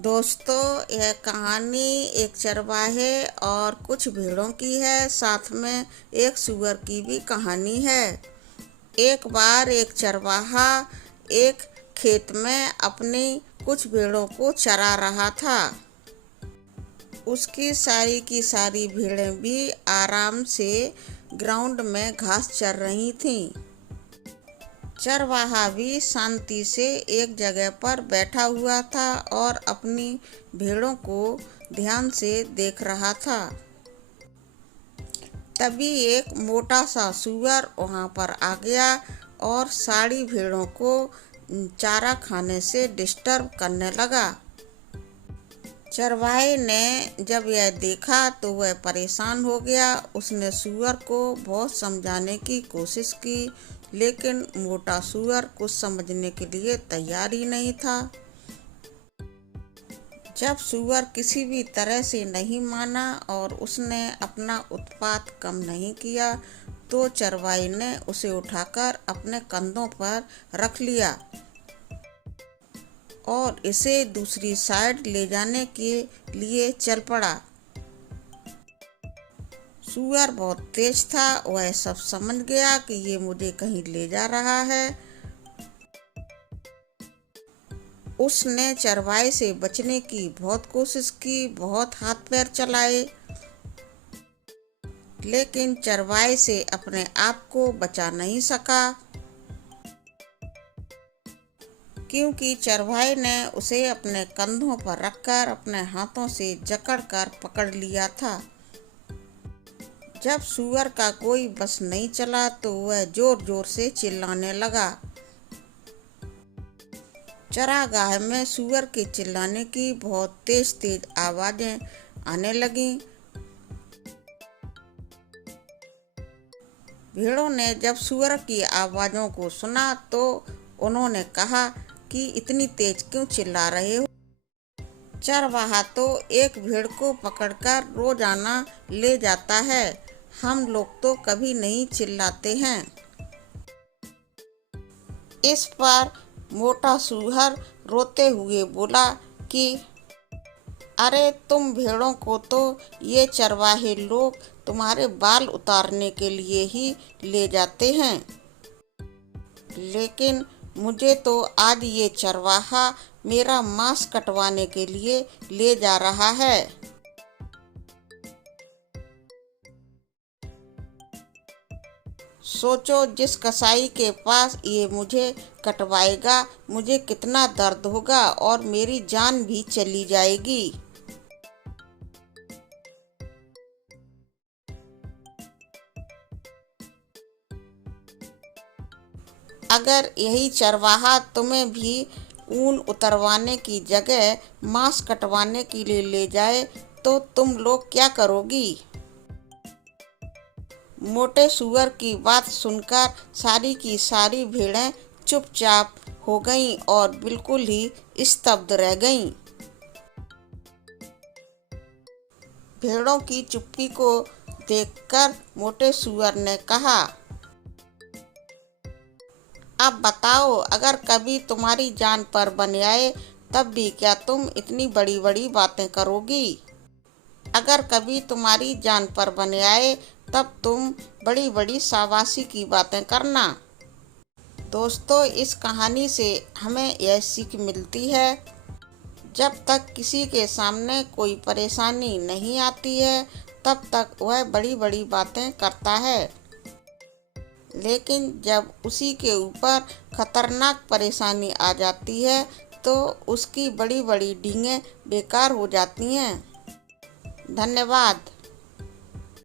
दोस्तों, यह कहानी एक चरवाहे और कुछ भेड़ों की है। साथ में एक सूअर की भी कहानी है। एक बार एक चरवाहा एक खेत में अपनी कुछ भेड़ों को चरा रहा था। उसकी सारी की सारी भेड़ें भी आराम से ग्राउंड में घास चर रही थीं। चरवाहा भी शांति से एक जगह पर बैठा हुआ था और अपनी भेड़ों को ध्यान से देख रहा था। तभी एक मोटा सा सूअर वहां पर आ गया और सारी भेड़ों को चारा खाने से डिस्टर्ब करने लगा। चरवाहे ने जब यह देखा तो वह परेशान हो गया। उसने सूअर को बहुत समझाने की कोशिश की, लेकिन मोटा सूअर कुछ समझने के लिए तैयार ही नहीं था। जब सूअर किसी भी तरह से नहीं माना और उसने अपना उत्पात कम नहीं किया, तो चरवाहे ने उसे उठाकर अपने कंधों पर रख लिया और इसे दूसरी साइड ले जाने के लिए चल पड़ा। सूअर बहुत तेज था, वह सब समझ गया कि ये मुझे कहीं ले जा रहा है। उसने चरवाहे से बचने की बहुत कोशिश की, बहुत हाथ पैर चलाए, लेकिन चरवाहे से अपने आप को बचा नहीं सका, क्योंकि चरवाहे ने उसे अपने कंधों पर रखकर अपने हाथों से जकड़कर पकड़ लिया था। जब सूअर का कोई बस नहीं चला तो वह जोर जोर से चिल्लाने लगा। चरागाह में सूअर के चिल्लाने की बहुत तेज तेज आवाजें आने लगीं। भेड़ों ने जब सूअर की आवाजों को सुना तो उन्होंने कहा कि इतनी तेज क्यों चिल्ला रहे हो? चरवाहा तो एक भेड़ को पकड़कर रोजाना ले जाता है, हम लोग तो कभी नहीं चिल्लाते हैं। इस पर मोटा सूअर रोते हुए बोला कि अरे तुम भेड़ों को तो ये चरवाहे लोग तुम्हारे बाल उतारने के लिए ही ले जाते हैं, लेकिन मुझे तो आज ये चरवाहा मेरा मांस कटवाने के लिए ले जा रहा है। सोचो, जिस कसाई के पास ये मुझे कटवाएगा, मुझे कितना दर्द होगा और मेरी जान भी चली जाएगी। अगर यही चरवाहा तुम्हें भी ऊन उतरवाने की जगह मांस कटवाने के लिए ले जाए तो तुम लोग क्या करोगी? मोटे सूअर की बात सुनकर सारी की सारी भेड़ें चुपचाप हो गईं और बिल्कुल ही स्तब्ध रह गईं। भेड़ों की चुप्पी को देखकर मोटे सूअर ने कहा, अब बताओ, अगर कभी तुम्हारी जान पर बन आए तब भी क्या तुम इतनी बड़ी बड़ी बातें करोगी? अगर कभी तुम्हारी जान पर बन आए तब तुम बड़ी बड़ी शाबाशी की बातें करना। दोस्तों, इस कहानी से हमें यह सीख मिलती है, जब तक किसी के सामने कोई परेशानी नहीं आती है तब तक वह बड़ी बड़ी बातें करता है, लेकिन जब उसी के ऊपर खतरनाक परेशानी आ जाती है तो उसकी बड़ी बड़ी डींगें बेकार हो जाती हैं। धन्यवाद।